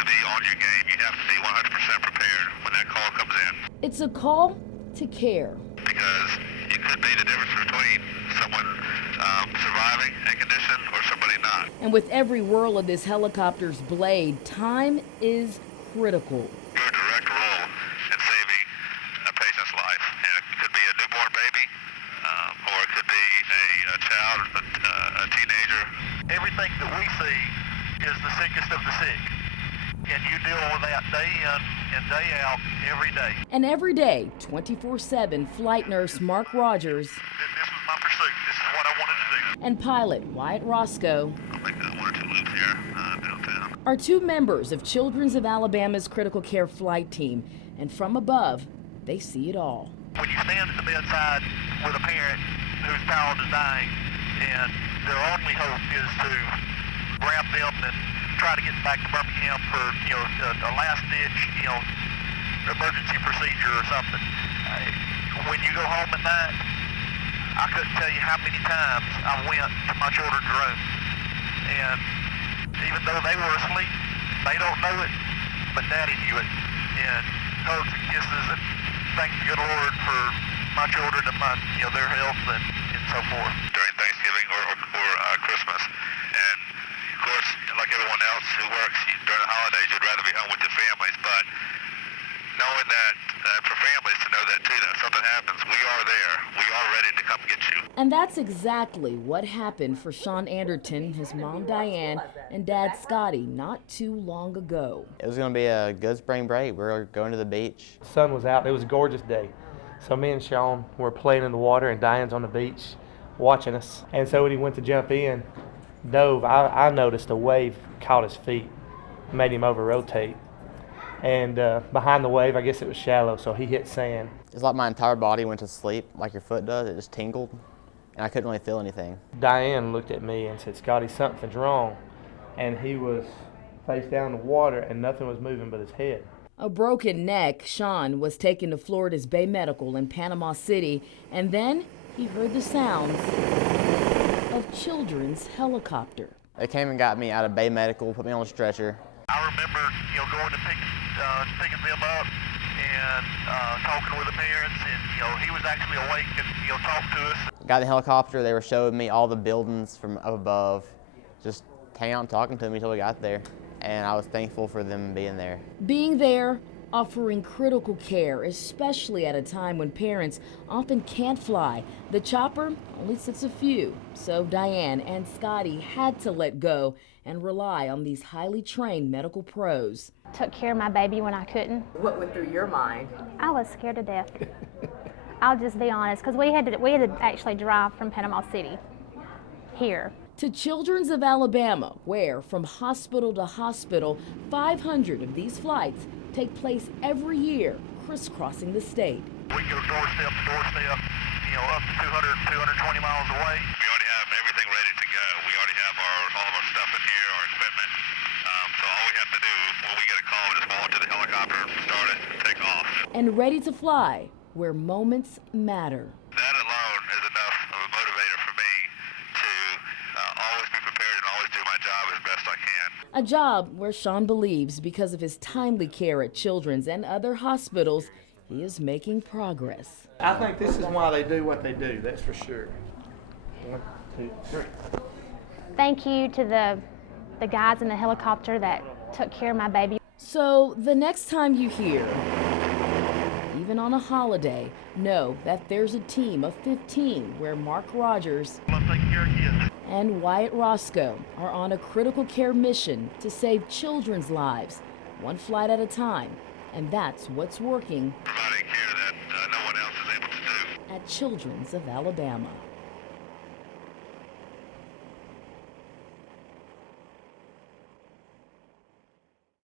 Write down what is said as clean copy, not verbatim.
to be on your game. You have to be 100% prepared when that call comes in. It's a call to care. Because it could be the difference between someone surviving a condition or somebody not. And with every whirl of this helicopter's blade, time is critical. Your direct role in saving a patient's life. And it could be a newborn baby, or it could be a child, a teenager. Everything that we see is the sickest of the sick. And you deal with that day in and day out every day. And every day, 24/7, flight nurse Mark Rogers This was my pursuit. This is what I wanted to do. and pilot Wyatt Roscoe I'll make one or two loops here downtown. are two members of Children's of Alabama's critical care flight team. And from above, they see it all. When you stand at the bedside with a parent whose child is dying, and their only hope is to grab them and try to get back to Birmingham for, a last-ditch, emergency procedure or something. When you go home at night, I couldn't tell you how many times I went to my children's room, and even though they were asleep, they don't know it, but Daddy knew it, and hugs and kisses, and thank the good Lord for my children and their health and so forth. During Thanksgiving or Christmas. And of course, like everyone else who works during the holidays, you'd rather be home with your families, but knowing that for families to know that too, that if something happens, we are there. We are ready to come get you. And that's exactly what happened for Sean Anderton, his mom Diane, and dad Scotty not too long ago. It was going to be a good spring break. We were going to the beach. The sun was out. It was a gorgeous day. So me and Sean were playing in the water, and Diane's on the beach watching us. And so when he went to jump in, dove, I noticed a wave caught his feet, made him over-rotate. And behind the wave, I guess it was shallow, so he hit sand. It's like my entire body went to sleep, like your foot does. It just tingled, and I couldn't really feel anything. Diane looked at me and said, "Scotty, something's wrong." And he was face down in the water, and nothing was moving but his head. A broken neck, Sean was taken to Florida's Bay Medical in Panama City, and then he heard the sounds of Children's helicopter. They came and got me out of Bay Medical, put me on a stretcher. I remember, going to picking them up and talking with the parents, and he was actually awake and talked to us. Got in the helicopter, they were showing me all the buildings from up above, just hanging out and talking to me until we got there. And I was thankful for them being there. Being there, offering critical care, especially at a time when parents often can't fly. The chopper only sits a few, so Diane and Scotty had to let go and rely on these highly trained medical pros. Took care of my baby when I couldn't. What went through your mind? I was scared to death. I'll just be honest, because we had to actually drive from Panama City here. To Children's of Alabama, where from hospital to hospital, 500 of these flights take place every year, crisscrossing the state. We go doorstep to doorstep, up to 220 miles away. We already have everything ready to go. We already have all of our stuff in here, our equipment. So all we have to do when we get a call is just walk to the helicopter, start it, and take off. And ready to fly where moments matter. That alone is enough of a motivator for me to always be prepared and always do my job as best I can. A job where Sean believes because of his timely care at Children's and other hospitals, he is making progress. I think this is why they do what they do, that's for sure. 1, 2, 3. Thank you to the guys in the helicopter that took care of my baby. So the next time you hear, even on a holiday, know that there's a team of 15 where Mark Rogers I'm taking care of kids. and Wyatt Roscoe are on a critical care mission to save children's lives, one flight at a time. And that's what's working Providing care that no one else is able to do. at Children's of Alabama.